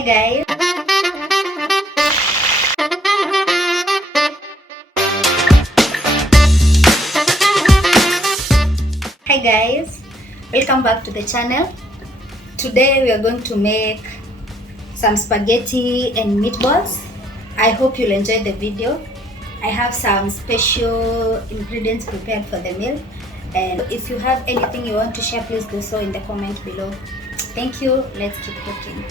Hi guys. Hi guys. Welcome back to the channel. Today we are going to make some spaghetti and meatballs. I hope you'll enjoy the video. I have some special ingredients prepared for the meal, and if you have anything you want to share, please do so in the comment below. Thank you. Let's keep cooking.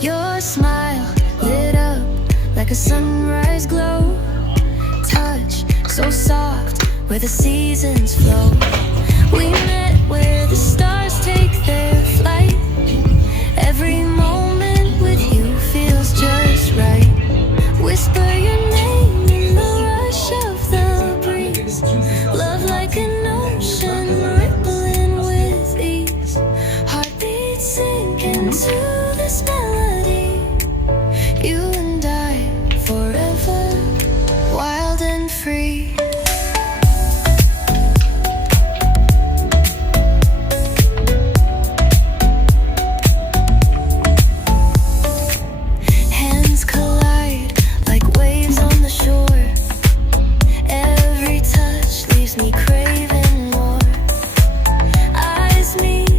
Your smile lit up like a sunrise glow. Touch so soft where the seasons flow. We met where the stars take their flight. Every moment with you feels just right. Whisper your name in the rush of the breeze. Love like an ocean rippling with ease. Heartbeats sink into this melody. You and I forever, wild and free. Hands collide like waves on the shore. Every touch leaves me craving more. Eyes meet,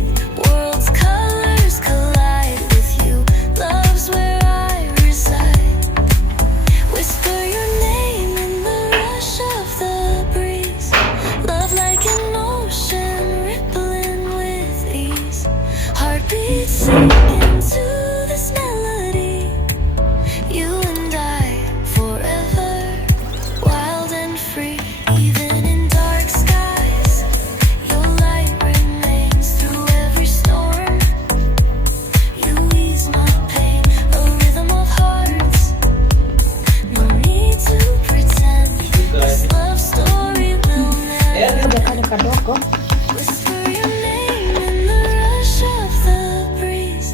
worlds colors collide with you. Love's where I reside. Whisper your name in the rush of the breeze. Love like an ocean rippling with ease. Heartbeats sink into this melody. You and I forever, wild and free. Even in dark skies, your light remains through every storm. You ease my pain, a rhythm of hearts. No need to pretend. This love story will never. Whisper your name in the rush of the breeze.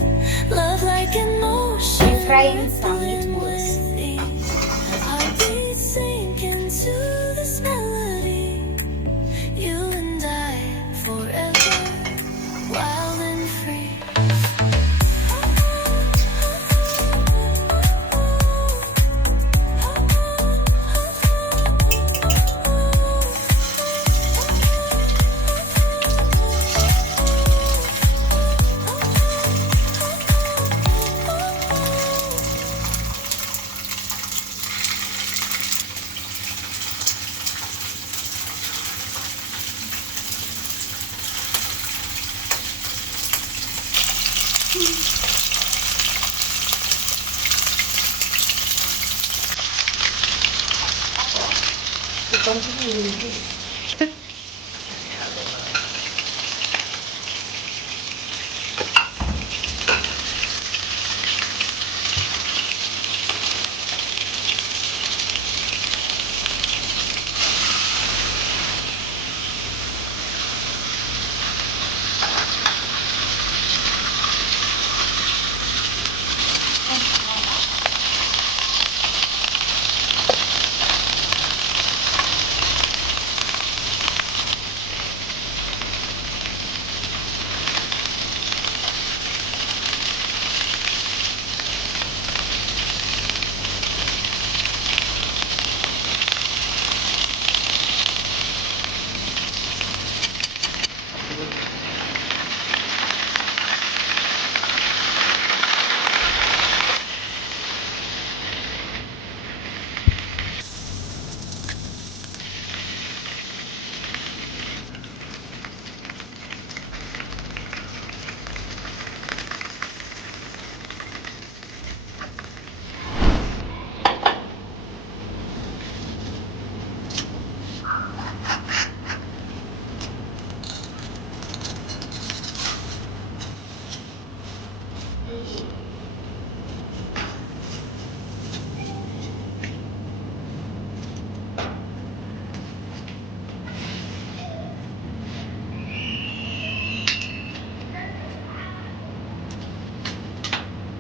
Love like an ocean. I'm frying some meatballs. with ease. Heartbeats sink into this melody. You and I forever, wild and free.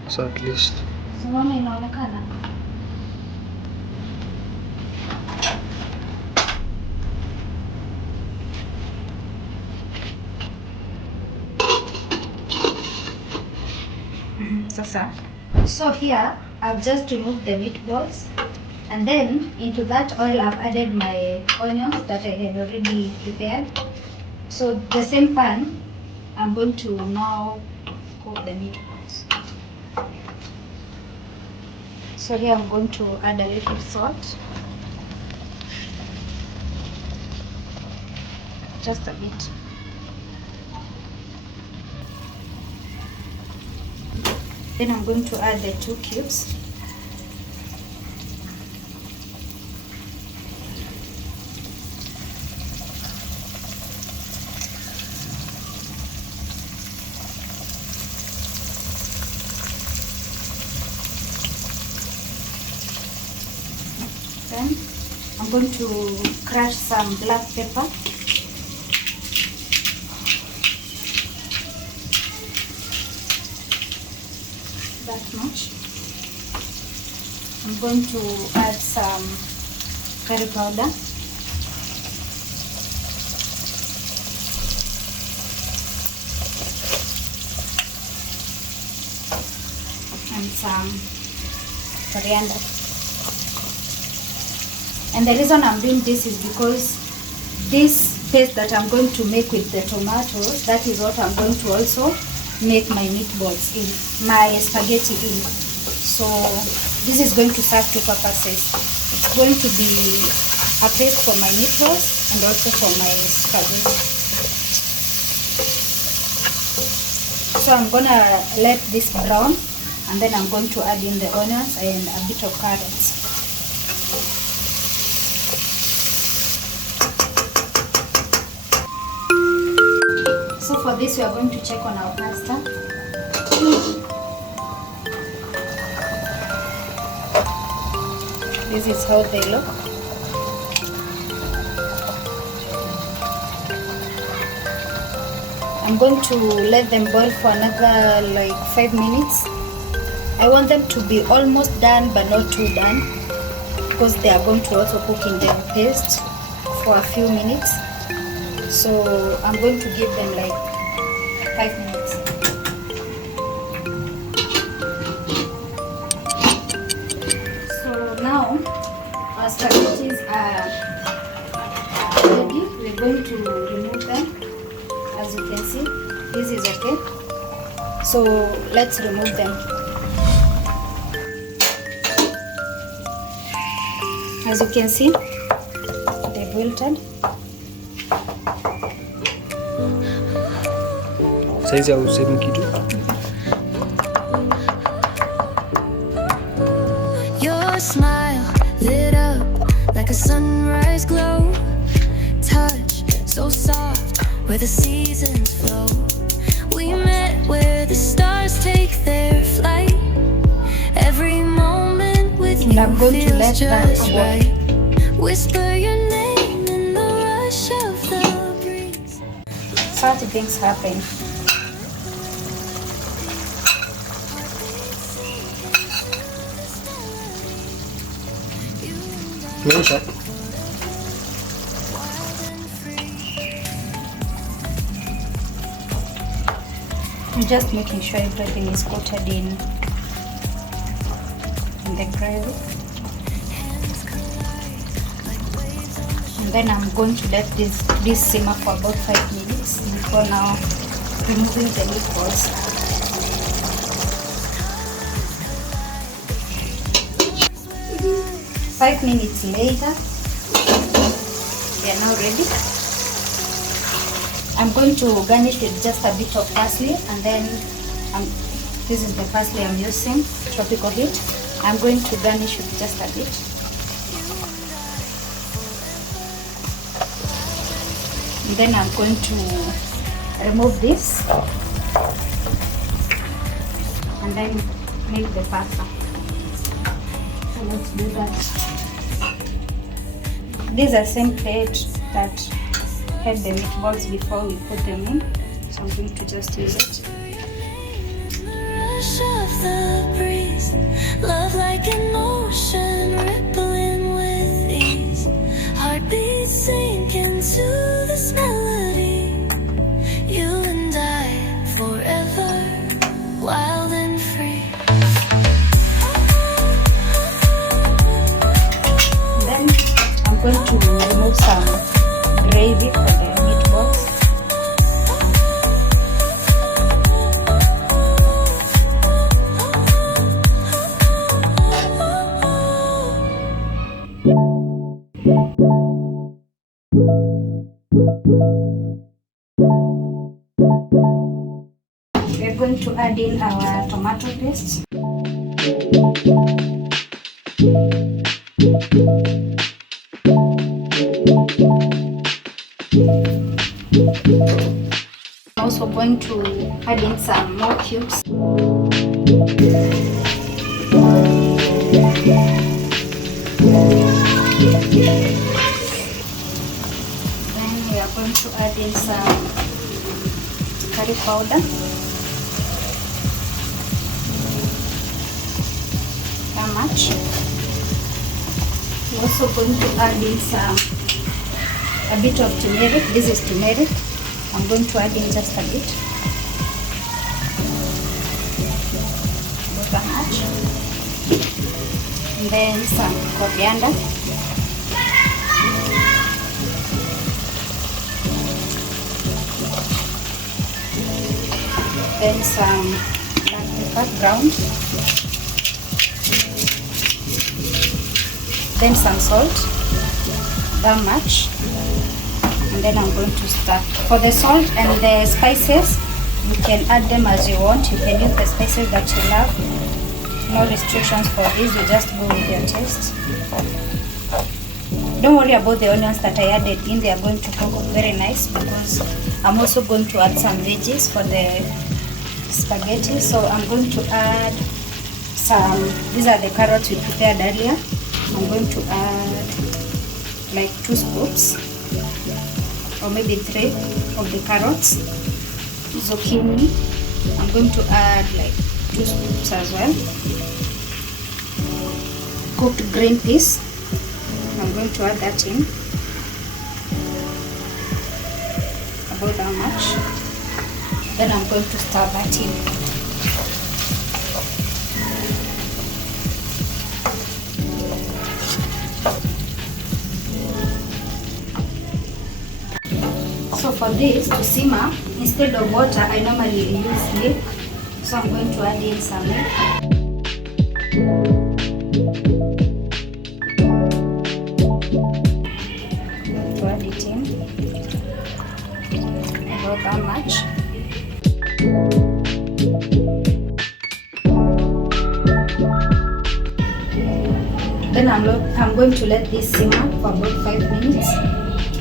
So at least Unaona inaonekana? Sasa. So here I've just removed the meatballs, and then into that oil I've added my onions that I had already prepared. So the same pan, I'm going to now cook the meatballs. So here I'm going to add a little salt, just a bit. Then I'm going to add the 2 cubes. Then I'm going to crush some black pepper. That much. I'm going to add some curry powder. And some coriander. And the reason I'm doing this is because this paste that I'm going to make with the tomatoes, that is what I'm going to also make my meatballs in, my spaghetti in. So this is going to serve 2 purposes. It's going to be a paste for my meatballs and also for my spaghetti. So I'm gonna let this brown, and then I'm going to add in the onions and a bit of carrots. So for this we are going to check on our pasta. This is how they look. I'm going to let them boil for another like 5 minutes. I want them to be almost done but not too done, because they are going to also cook in the paste for a few minutes. So I'm going to give them like 5 minutes. So now our spaghettis are ready. We're going to remove them. As you can see, this is okay. So let's remove them. As you can see, they've wilted. Saizi ya usemi kitu. Your smile lit up like a sunrise glow. Touch so soft where the seasons flow. We met where the stars take their flight. Every moment with you feels just right. Whisper your name in the rush of the breeze. Such things happen. Meisha. I'm just making sure everything is coated in the gravy. And then I'm going to let this simmer for about 5 minutes before now removing the meatballs. Five minutes later, they are now ready. I'm going to garnish with just a bit of parsley, and then this is the parsley I'm using, tropical heat. I'm going to garnish with just a bit. And then I'm going to remove this and then make the pasta. So let's do that. This is the same plate that had the meatballs before we put them in, so I'm going to just use it. Rush of the breeze, going to remove some gravy for the meatballs. We're going to add in our tomato paste. I'm also going to add in some more cubes. Then we are going to add in some curry powder. How much? I'm also going to add in a bit of turmeric. This is turmeric. I'm going to add in just a bit. About that much. And then some coriander. Then some black pepper ground. Then some salt, that much, and then I'm going to start. For the salt and the spices, you can add them as you want. You can use the spices that you love. No restrictions for this, you just go with your taste. Don't worry about the onions that I added in, they are going to cook very nice because I'm also going to add some veggies for the spaghetti. So I'm going to add some, these are the carrots we prepared earlier. I'm going to add like 2 scoops or maybe 3 of the carrots. Zucchini, I'm going to add like 2 scoops as well. Cooked green peas, I'm going to add that in. About that much. Then I'm going to stir that in. So for this to simmer, instead of water, I normally use milk. So I'm going to add in some milk. I'm going to add it in. About that much. Then I'm going to let this simmer for about 5 minutes.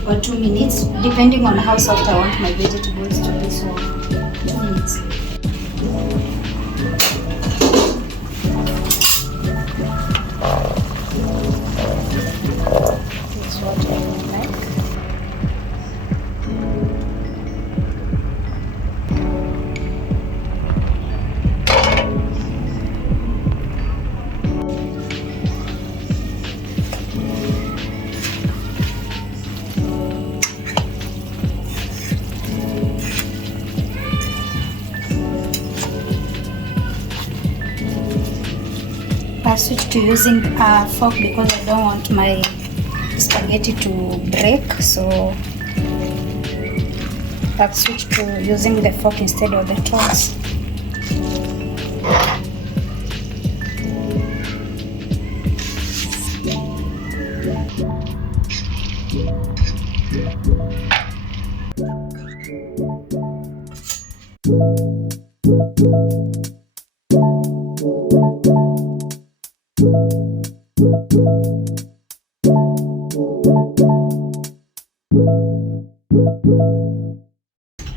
Or 2 minutes, depending on how soft I want my vegetables to be. So 2 minutes. This is what I would like. I switched to using a fork because I don't want my spaghetti to break, so I've switched to using the fork instead of the tongs.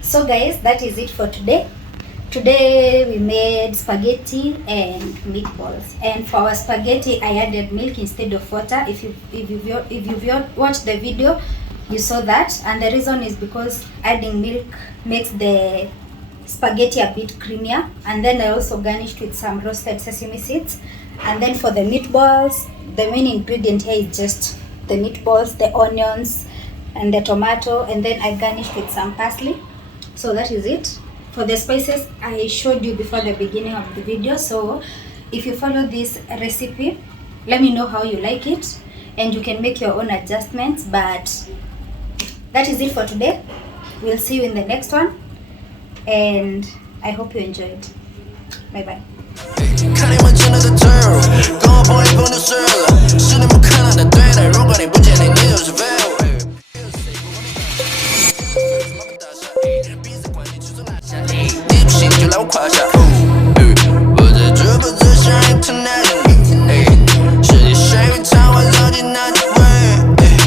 So guys, that is it for today. Today we made spaghetti and meatballs, and for our spaghetti I added milk instead of water. If you've watched the video, you saw that, and the reason is because adding milk makes the spaghetti a bit creamier. And then I also garnished with some roasted sesame seeds. And then for the meatballs, the main ingredient here is just the meatballs, the onions and the tomato, and then I garnished with some parsley. So that is it. For the spices, I showed you before the beginning of the video. So if you follow this recipe, let me know how you like it. and you can make your own adjustments. But that is it for today. We'll see you in the next one, and I hope you enjoyed. Bye bye.看你们真的在这儿，跟我碰一碰就是了。是你们看到的对的，如果你不介意，你就是